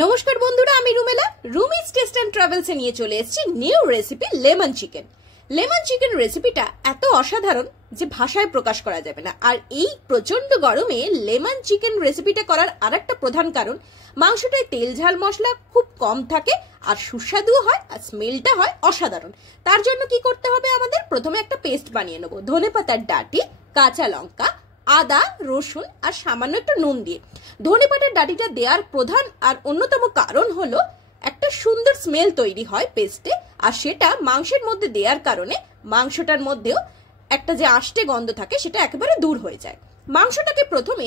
নমস্কার বন্ধুরা, আমি রুমেলা রুমিস টেস্ট এন্ড ট্রাভেলসে নিয়ে চলে এসেছি new recipe lemon chicken. Lemon chicken রেসিপিটা এত অসাধারণ যে ভাষায় প্রকাশ করা যাবে না। আর এই প্রচন্ড গরমে লেমন চিকেন রেসিপিটা করার আরেকটা প্রধান কারণ, মাংসটায় তেল ঝাল মশলা খুব কম থাকে আর সুস্বাদু হয় আর স্মেলটা হয় অসাধারণ। তার জন্য কি করতে হবে আমাদের? প্রথমে একটা পেস্ট বানিয়ে নেবো ধনেপাতার ডাঁটি, কাঁচা লঙ্কা, আদা, রসুন আর সামান্য একটু নুন দিয়ে। ধনেপাতার ডাঁটিটা দেওয়ার প্রধান আর অন্যতম কারণ হলো একটা সুন্দর স্মেল তৈরি হয় পেস্টে, আর সেটা মাংসের মধ্যে দেওয়ার কারণে মাংসটার মধ্যেও একটা যে আষ্টে গন্ধ থাকে সেটা একেবারে দূর হয়ে যায়। মাংসটাকে প্রথমে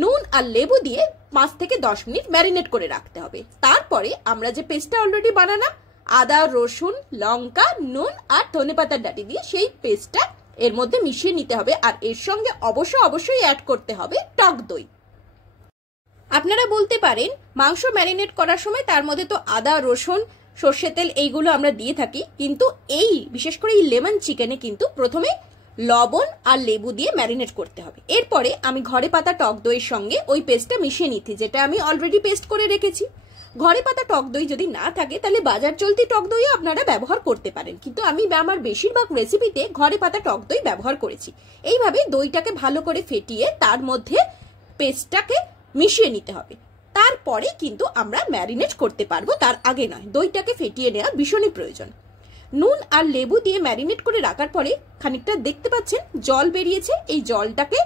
নুন আর লেবু দিয়ে 5 থেকে 10 মিনিট ম্যারিনেট করে রাখতে হবে। তারপরে আমরা যে পেস্টটা অলরেডি বানালাম আদা, রসুন, লঙ্কা, নুন আর ধনেপাতার ডাঁটি দিয়ে, সেই পেস্টটা এর মধ্যে মিশিয়ে নিতে হবে। আর এর সঙ্গে অবশ্যই অ্যাড করতে হবে টক দই। আপনারা বলতে পারেন মাংস ম্যারিনেট করার সময় তার মধ্যে তো আদা, রসুন, সর্ষে তেল এইগুলো আমরা দিয়ে থাকি, কিন্তু এই বিশেষ করে এই লেমন চিকেনে কিন্তু প্রথমে লবণ আর লেবু দিয়ে ম্যারিনেট করতে হবে। এরপরে আমি ঘরে পাতা টক দইয়ের সঙ্গে ওই পেস্টটা মিশিয়ে নিচ্ছি, যেটা আমি অলরেডি পেস্ট করে রেখেছি। ঘরে পাতা টক দই যদি না থাকে তাহলে বাজার চলতি টক দইও আপনারা ব্যবহার করতে পারেন, কিন্তু আমি আমার বেশিরভাগ রেসিপিতে ঘরে পাতা টক দই ব্যবহার করেছি। এইভাবে দইটাকে ভালো করে ফেটিয়ে তার মধ্যে পেস্টটাকে মিশিয়ে নিতে হবে। তারপরে কিন্তু আমরা ম্যারিনেট করতে পারবো, তার আগে নয়। দইটাকে ফেটিয়ে নেওয়া ভীষণই প্রয়োজন। নুন আর লেবু দিয়ে ম্যারিনেট করে রাখার পরে খানিকটা দেখতে পাচ্ছেন জল বেরিয়েছে। এই জলটাকে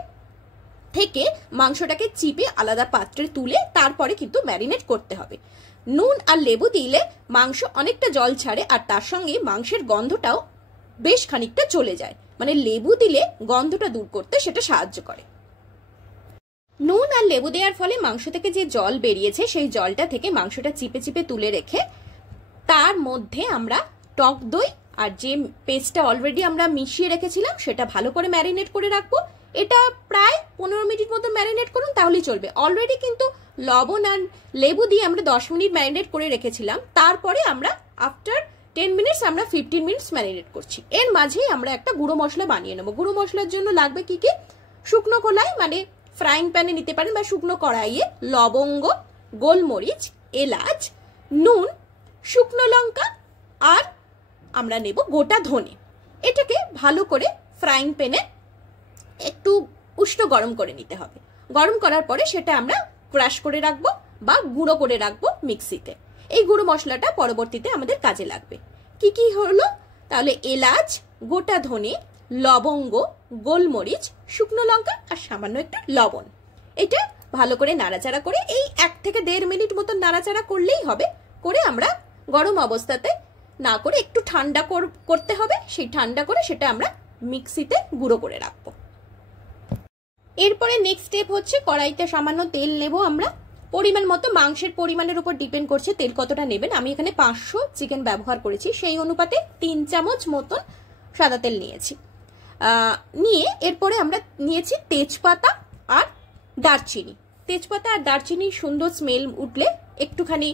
থেকে মাংসটাকে চিপে আলাদা পাত্রে তুলে তারপরে কিন্তু ম্যারিনেট করতে হবে। নুন আর লেবু দিলে মাংস অনেকটা জল ছাড়ে, আর তার সঙ্গে মাংসের গন্ধটাও বেশ খানিকটা চলে যায়। মানে লেবু দিলে গন্ধটা দূর করতে সেটা সাহায্য করে। নুন আর লেবু দেওয়ার ফলে মাংস থেকে যে জল বেরিয়েছে সেই জলটা থেকে মাংসটা চিপে চিপে তুলে রেখে তার মধ্যে আমরা টক দই আর যে পেস্টটা অলরেডি আমরা মিশিয়ে রেখেছিলাম সেটা ভালো করে ম্যারিনেট করে রাখবো। এটা প্রায় 15 মিনিট মতো ম্যারিনেট করুন, তাহলেই চলবে। অলরেডি কিন্তু লবণ আর লেবু দিয়ে আমরা 10 মিনিট ম্যারিনেট করে রেখেছিলাম। তারপরে আমরা আফটার 10 মিনিটস আমরা 15 মিনিটস ম্যারিনেট করছি। এর মাঝেই আমরা একটা গুঁড়ো মশলা বানিয়ে নেবো। গুঁড়ো মশলার জন্য লাগবে কি কি? শুকনো কলাই, মানে ফ্রাইং প্যানে নিতে পারেন বা শুকনো কড়াইয়ে লবঙ্গ, গোলমরিচ, এলাচ, নুন, শুকনো লঙ্কা আর আমরা নেব গোটা ধনে। এটাকে ভালো করে ফ্রাইং প্যানে একটু উষ্ণ গরম করে নিতে হবে। গরম করার পরে সেটা আমরা ক্রাশ করে রাখবো বা গুঁড়ো করে রাখবো মিক্সিতে। এই গুঁড়ো মশলাটা পরবর্তীতে আমাদের কাজে লাগবে। কি কি হলো তাহলে? এলাচ, গোটা ধনে, লবঙ্গ, গোলমরিচ, শুকনো লঙ্কা আর সামান্য একটু লবণ। এটা ভালো করে নাড়াচাড়া করে এই 1 থেকে 1.5 মিনিট মতো নাড়াচাড়া করলেই হবে। করে আমরা গরম অবস্থাতে না করে একটু ঠান্ডা করতে হবে। সেই ঠান্ডা করে সেটা আমরা মিক্সিতে গুঁড়ো করে রাখবো। এরপরে নেক্সট স্টেপ হচ্ছে কড়াইতে সামান্য তেল নেব আমরা। পরিমাণ মতো, মাংসের পরিমাণের উপর ডিপেন্ড করছে তেল কতটা নেবেন। আমি এখানে 500 চিকেন ব্যবহার করেছি, সেই অনুপাতে 3 চামচ মতন সাদা তেল নিয়েছি। নিয়ে এরপরে আমরা নিয়েছি তেজপাতা আর দারচিনি। তেজপাতা আর দারচিনির সুন্দর স্মেল উঠলে একটুখানি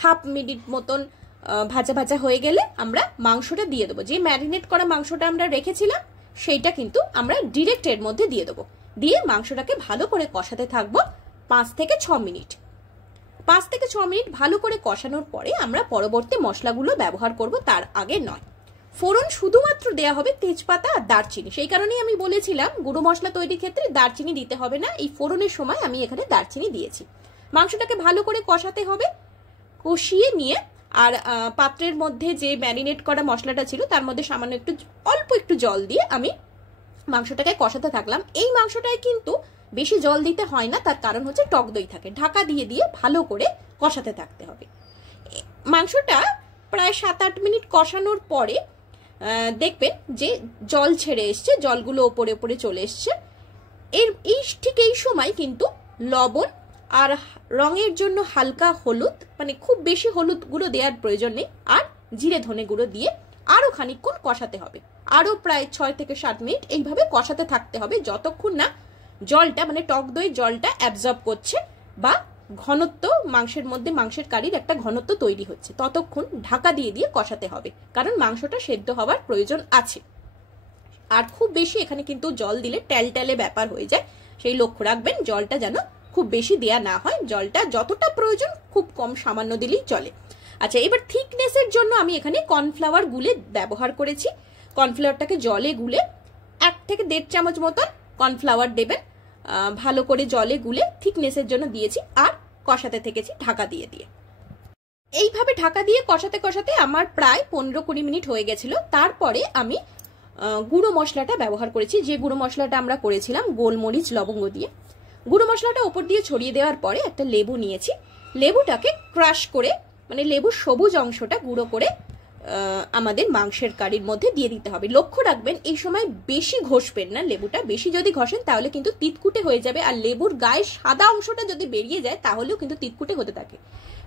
হাফ মিনিট মতন ভাজা ভাজা হয়ে গেলে আমরা মাংসটা দিয়ে দেবো। যে ম্যারিনেট করা মাংসটা আমরা রেখেছিলাম সেইটা কিন্তু আমরা ডিরেক্ট এর মধ্যে দিয়ে দেবো। দিয়ে মাংসটাকে ভালো করে কষাতে থাকবো 5 থেকে 6 মিনিট। 5 থেকে 6 মিনিট ভালো করে কষানোর পরে আমরা পরবর্তী মশলাগুলো ব্যবহার করব, তার আগে নয়। ফোড়ন শুধুমাত্র দেয়া হবে তেজপাতা আর দারচিনি। সেই কারণেই আমি বলেছিলাম গুঁড়ো মশলা তৈরির ক্ষেত্রে দারচিনি দিতে হবে না। এই ফোড়নের সময় আমি এখানে দারচিনি দিয়েছি। মাংসটাকে ভালো করে কষাতে হবে। কষিয়ে নিয়ে আর পাত্রের মধ্যে যে ম্যারিনেট করা মশলাটা ছিল তার মধ্যে সামান্য অল্প একটু জল দিয়ে আমি মাংসটাকে কষাতে থাকলাম। এই মাংসটায় কিন্তু বেশি জল দিতে হয় না, তার কারণ হচ্ছে টক দই থাকে। ঢাকা দিয়ে দিয়ে ভালো করে কষাতে থাকতে হবে। মাংসটা প্রায় 7-8 মিনিট কষানোর পরে দেখবেন যে জল ছেড়ে এসছে, জলগুলো ওপরে ওপরে চলে এসছে। ঠিক এই সময় কিন্তু লবণ আর রঙের জন্য হালকা হলুদ, মানে খুব বেশি হলুদ গুঁড়ো দেওয়ার প্রয়োজন নেই, আর জিরে ধনে গুঁড়ো দিয়ে আরো খানিকক্ষণ কষাতে হবে। আরো প্রায় 6 থেকে 7 মিনিট এইভাবে কষাতে থাকতে হবে, যতক্ষণ না জলটা, মানে টক দই জলটা অ্যাবজর্ব করছে বা ঘনত্ব মাংসের মধ্যে, মাংসের কারির একটা ঘনত্ব তৈরি হচ্ছে, ততক্ষণ ঢাকা দিয়ে দিয়ে কষাতে হবে, কারণ মাংসটা সেদ্ধ হওয়ার প্রয়োজন আছে। আর খুব বেশি এখানে কিন্তু জল দিলে টেলটেলে ব্যাপার হয়ে যায়, সেই লক্ষ্য রাখবেন জলটা যেন খুব বেশি দেয়া না হয়, জলটা যতটা প্রয়োজন খুব কম সামান্য দিলেই চলে। আচ্ছা, এবার থিকনেসের জন্য আমি এখানে কর্নফ্লাওয়ার গুলে ব্যবহার করেছি। কর্নফ্লাওয়ারটাকে জলে গুলে 1 থেকে 1.5 চামচ মতন কর্নফ্লাওয়ার দেবেন, ভালো করে জলে গুলে থিকনেসের জন্য দিয়েছি, আর কষাতে থেকেছি ঢাকা দিয়ে দিয়ে। এইভাবে ঢাকা দিয়ে কষাতে কষাতে আমার প্রায় 15-20 মিনিট হয়ে গেছিল। তারপরে আমি গুঁড়ো মশলাটা ব্যবহার করেছি, যে গুঁড়ো মশলাটা আমরা করেছিলাম গোলমরিচ লবঙ্গ দিয়ে। গুঁড়ো মশলাটা ওপর দিয়ে ছড়িয়ে দেওয়ার পরে একটা লেবু নিয়েছি, লেবুটাকে ক্রাশ করে মানে লেবুর সবুজ অংশটা গুঁড়ো করে আমাদের মাংসের কারির মধ্যে দিয়ে দিতে হবে। লক্ষ্য রাখবেন এই সময় বেশি ঘষবেন না লেবুটা, বেশি যদি ঘষেন তাহলে কিন্তু তিতকুটে হয়ে যাবে, আর লেবুর গায়ে সাদা অংশটা যদি বেরিয়ে যায় তাহলেও কিন্তু তিতকুটে হতে থাকে।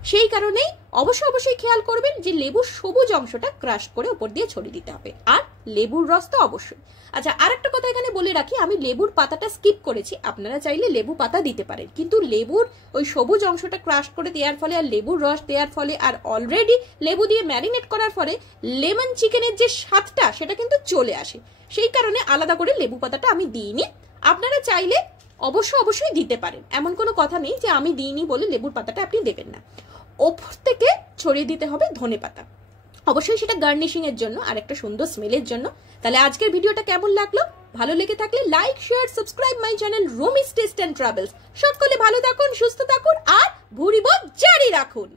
সেই কারণেই অবশ্যই খেয়াল করবেন যে লেবুর সবুজ অংশটা ক্রাশ করে উপর দিয়ে ছড়িয়ে দিতে হবে, আর লেবুর রস তো অবশ্যই। আচ্ছা, আরেকটা কথা এখানে বলে রাখি, আমি লেবুর পাতাটা স্কিপ করেছি, আপনারা চাইলে লেবু পাতা দিতে পারেন, কিন্তু লেবুর ওই সবুজ অংশটা ক্রাশ করে দেওয়ার ফলে আর লেবুর রস দেওয়ার ফলে আর অলরেডি লেবু দিয়ে ম্যারিনেট করার ফলে লেমন চিকেনের যে স্বাদটা সেটা কিন্তু চলে আসে। সেই কারণে আলাদা করে লেবু পাতাটা আমি দিইনি। আপনারা চাইলে অবশ্যই দিতে পারেন, এমন কোনো কথা নেই যে আমি দিইনি বলে লেবুর পাতাটা আপনি দেবেন না। ওপর থেকে ছড়িয়ে দিতে হবে ধনেপাতা, অবশ্যই সেটা গার্নিশিং এর জন্য আর একটা সুন্দর স্মেলের জন্য। তাহলে আজকের ভিডিওটা কেমন লাগলো? ভালো লেগে থাকলে like, share, subscribe my channel Rumi's taste and travels. সকলে ভালো থাকুন, সুস্থ থাকুন আর ভুরিভোজ জারি রাখুন।